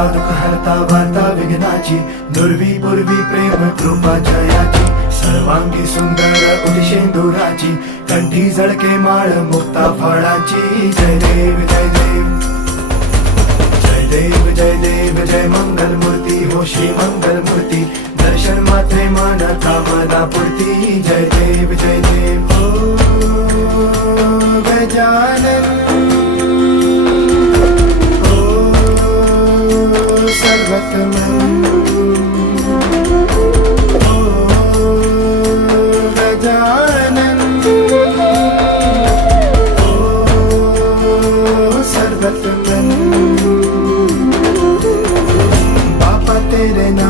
हरता दुःख हरता वार्ता विघ्नाची, दुर्वी पूर्वी प्रेम कृपा जयाची, सर्वांगी सुंदर उदिशेंदुराची, कंठी झळके माळ मुक्ता फळाची. जय देव जय देव जय देव जय देव जय मंगल मूर्ती हो श्री मंगल मूर्ती, दर्शन मात्रे मन कामना पूर्ती. जय देव जय देव हो गजानन हो सर्वतमन हो गजानन हो सर्वतमन. तेरे नाम